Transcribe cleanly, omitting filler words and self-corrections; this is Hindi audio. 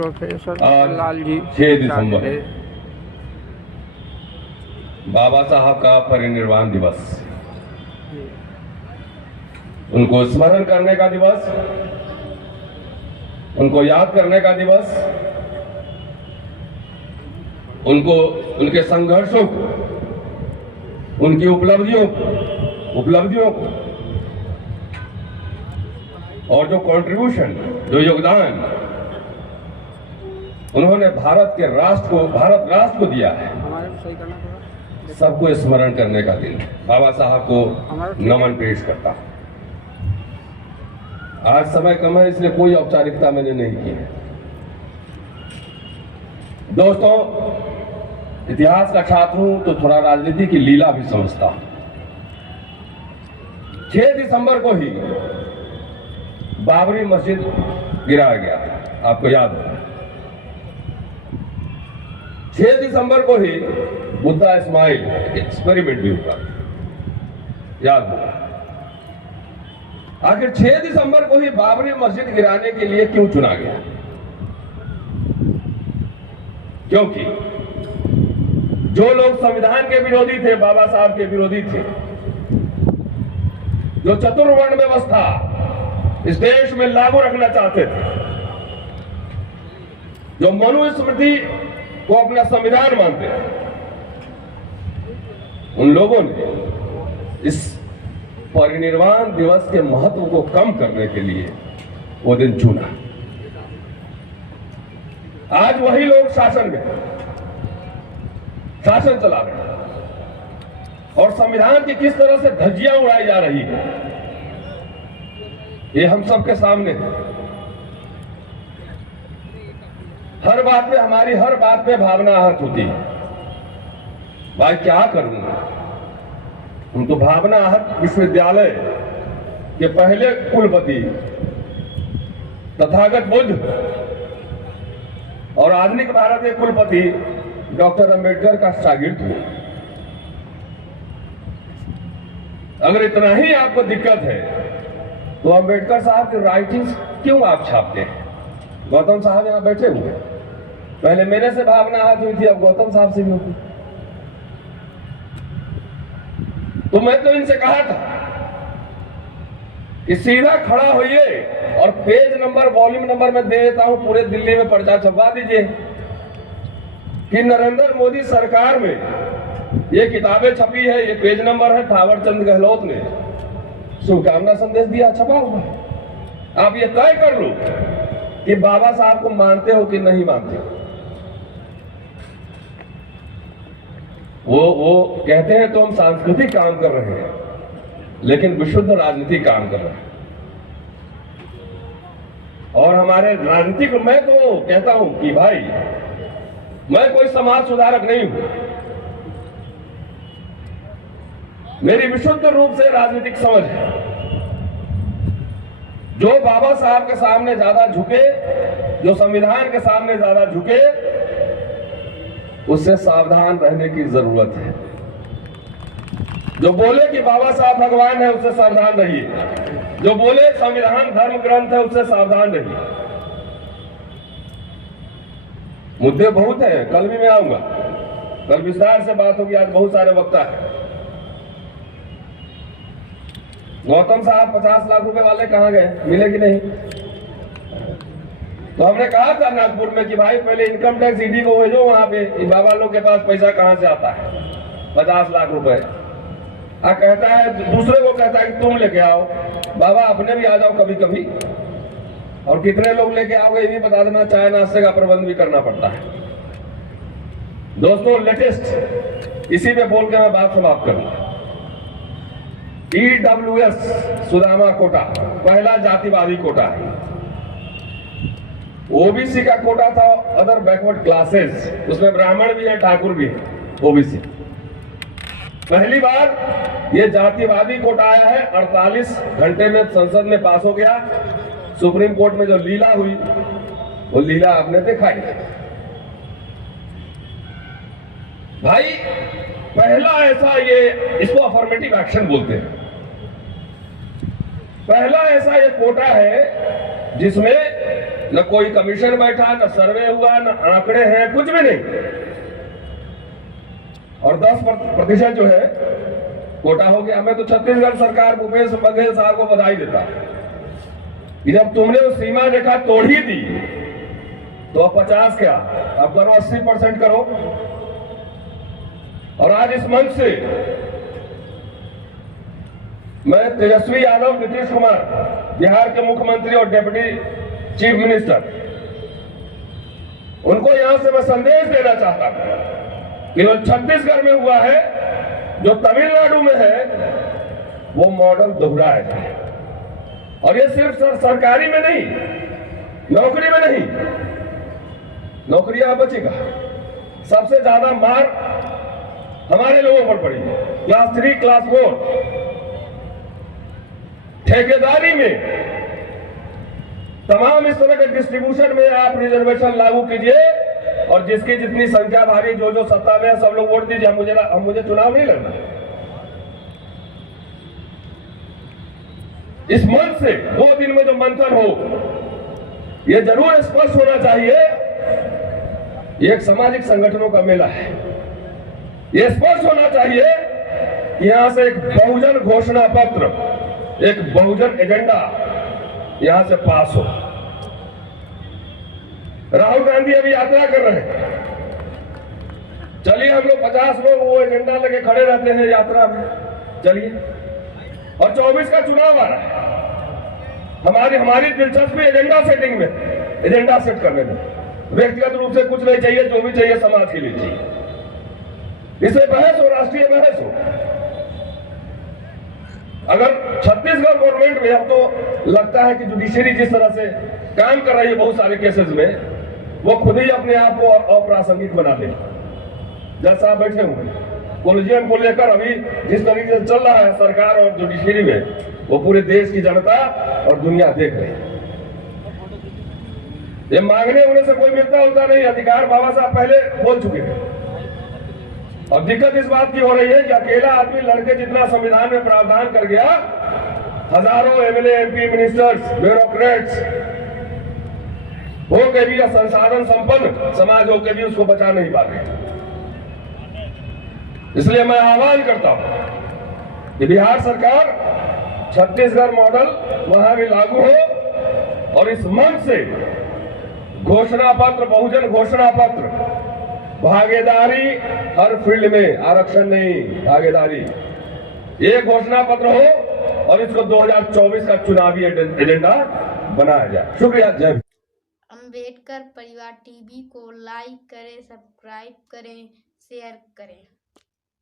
प्रोफेसर आज लाल जी 6 दिसंबर बाबा साहब का परिनिर्वाण दिवस, उनको स्मरण करने का दिवस, उनको याद करने का दिवस, उनको उनके संघर्षों को, उनकी उपलब्धियों को और जो कंट्रीब्यूशन, जो योगदान उन्होंने भारत राष्ट्र को दिया है, सबको स्मरण करने का दिन। बाबा साहब को नमन पेश करता हूं। आज समय कम है इसलिए कोई औपचारिकता मैंने नहीं की है। दोस्तों, इतिहास का छात्र हूं तो थोड़ा राजनीति की लीला भी समझता हूं। 6 दिसंबर को ही बाबरी मस्जिद गिराया गया, आपको याद है। 6 दिसंबर को ही बुद्धा इस्माइल एक्सपेरिमेंट भी हुआ, याद होगा। आखिर 6 दिसंबर को ही बाबरी मस्जिद गिराने के लिए क्यों चुना गया? क्योंकि जो लोग संविधान के विरोधी थे, बाबा साहब के विरोधी थे, जो चतुर्वर्ण व्यवस्था इस देश में लागू रखना चाहते थे, जो मनुस्मृति को अपना संविधान मानते थे, उन लोगों ने इस परिनिर्वाण दिवस के महत्व को कम करने के लिए वो दिन चुना। आज वही लोग शासन चला रहे हैं और संविधान की किस तरह से धज्जियां उड़ाई जा रही है, ये हम सबके सामने है। हर बात पे भावना आहत होती है। भाई क्या करूंगा? हम तो भावना आहत विश्वविद्यालय के पहले कुलपति तथागत बुद्ध और आधुनिक भारत के कुलपति डॉक्टर अंबेडकर का शागिर्द हूं। अगर इतना ही आपको दिक्कत है तो अंबेडकर साहब की राइटिंग्स क्यों आप छापते हैं? गौतम साहब यहां बैठे हुए, पहले मेरे से भावना आहत हुई थी, अब गौतम साहब से भी होती। तो मैं तो इनसे कहा था कि सीधा खड़ा होइए और पेज नंबर, वॉल्यूम नंबर में दे देता हूं, पूरे दिल्ली में पर्चा छपवा दीजिए कि नरेंद्र मोदी सरकार में ये किताबें छपी है, ये पेज नंबर है, थावर चंद गहलोत ने शुभकामना संदेश दिया, छपा हुआ है। आप ये तय कर लो कि बाबा साहब को मानते हो कि नहीं मानते हो। वो कहते हैं तो हम सांस्कृतिक काम कर रहे हैं, लेकिन विशुद्ध राजनीतिक काम कर रहे हैं। और हमारे राजनीतिक, मैं तो कहता हूं कि भाई मैं कोई समाज सुधारक नहीं हूं, मेरी विशुद्ध रूप से राजनीतिक समझ है। जो बाबा साहब के सामने ज्यादा झुके, जो संविधान के सामने ज्यादा झुके, उससे सावधान रहने की जरूरत है। जो बोले कि बाबा साहब भगवान है, उससे सावधान रहिए। जो बोले संविधान धर्म ग्रंथ है, उससे सावधान रहिए। मुद्दे बहुत हैं, कल भी मैं आऊंगा, कल विस्तार से बात होगी। आज बहुत सारे वक्ता है। गौतम साहब 50 लाख रुपए वाले कहां गए? मिले कि नहीं? तो हमने कहा था नागपुर में कि भाई पहले इनकम टैक्स ईडी को भेजो, वहां पे इन बाबा लोग के पास पैसा कहां से आता है 50 लाख रुपए। कहता है, दूसरे को कहता है कि तुम लेके आओ, बाबा अपने भी आ जाओ कभी कभी। और कितने लोग लेके आओगे ये भी बता देना, चाय नाश्ते का प्रबंध भी करना पड़ता है। दोस्तों, लेटेस्ट इसी पे बोल के मैं बात समाप्त करूंगा। EWS सुदामा कोटा पहला जातिवादी कोटा है। ओबीसी का कोटा था, अदर बैकवर्ड क्लासेस, उसमें ब्राह्मण भी है, ठाकुर भी है, ओबीसी। पहली बार ये जातिवादी कोटा आया है, 48 घंटे में संसद में पास हो गया। सुप्रीम कोर्ट में जो लीला हुई, वो लीला आपने दिखाई। भाई पहला ऐसा, ये इसको अफर्मेटिव एक्शन बोलते हैं, पहला ऐसा ये कोटा है जिसमें न कोई कमीशन बैठा, न सर्वे हुआ, न आंकड़े हैं, कुछ भी नहीं। और 10% जो है कोटा हो गया। मैं तो छत्तीसगढ़ सरकार भूपेश बघेल साहब को बधाई देता कि जब तुमने वो सीमा रेखा तोड़ ही दी तो अब 50 क्या, अब करो 80% करो। और आज इस मंच से मैं तेजस्वी यादव, नीतीश कुमार, बिहार के मुख्यमंत्री और डिप्टी चीफ मिनिस्टर, उनको यहां से मैं संदेश देना चाहता हूं कि जो छत्तीसगढ़ में हुआ है, जो तमिलनाडु में है, वो मॉडल दोहराया जाए। और ये सिर्फ सरकारी में नहीं, नौकरी में नहीं, नौकरियां बचेगा। सबसे ज्यादा मार हमारे लोगों पर पड़ी है, क्लास 3, क्लास 4। ठेकेदारी में तमाम इस तरह के डिस्ट्रीब्यूशन में आप रिजर्वेशन लागू कीजिए और जिसकी जितनी संख्या भारी, जो जो सत्ता में है, सब लोग वोट दीजिए। मुझे चुनाव नहीं लड़ना। इस मंच से 2 दिन में जो मंथन हो, यह जरूर स्पष्ट होना चाहिए, ये एक सामाजिक संगठनों का मेला है। यह स्पष्ट होना चाहिए कि यहां से एक बहुजन घोषणा पत्र, एक बहुजन एजेंडा यहां से पास हो। राहुल गांधी अभी यात्रा कर रहे हैं, चलिए हम लोग 50 लोग वो एजेंडा लेके खड़े रहते हैं यात्रा में, चलिए। और 24 का चुनाव आ रहा है। हमारी दिलचस्पी एजेंडा सेटिंग में, एजेंडा सेट करने में। व्यक्तिगत रूप से कुछ नहीं चाहिए, जो भी चाहिए समाज के लिए चाहिए। इससे बहस हो, राष्ट्रीय बहस हो। अगर छत्तीसगढ़ गवर्नमेंट में अब तो लगता है कि जुडिशरी जिस तरह से काम कर रही है बहुत सारे केसेस में, वो खुद ही अपने आप को अप्रासंगिक बना दे। जज साहब बैठे हुए कोलिजियम को लेकर अभी जिस तरीके से चल रहा है सरकार और जुडिशरी में, वो पूरे देश की जनता और दुनिया देख रही है। ये मांगने होने से कोई मिलता होता नहीं, अधिकार बाबा साहब पहले बोल चुके हैं। और दिक्कत इस बात की हो रही है कि अकेला आदमी लड़के जितना संविधान में प्रावधान कर गया, हजारों एमएलए, एमपी, मिनिस्टर्स, ब्यूरोक्रेट्स हो के भी, या संसाधन संपन्न समाज हो के भी उसको बचा नहीं पा रहे। इसलिए मैं आह्वान करता हूं कि बिहार सरकार छत्तीसगढ़ मॉडल वहां भी लागू हो और इस मंच से घोषणा पत्र, बहुजन घोषणा पत्र, भागीदारी हर फील्ड में, आरक्षण नहीं, भागीदारी, ये घोषणा पत्र हो और इसको 2024 का चुनावी एजेंडा बनाया जाए। शुक्रिया। जय हिंद। अम्बेडकर परिवार टीवी को लाइक करें, सब्सक्राइब करें, शेयर करें।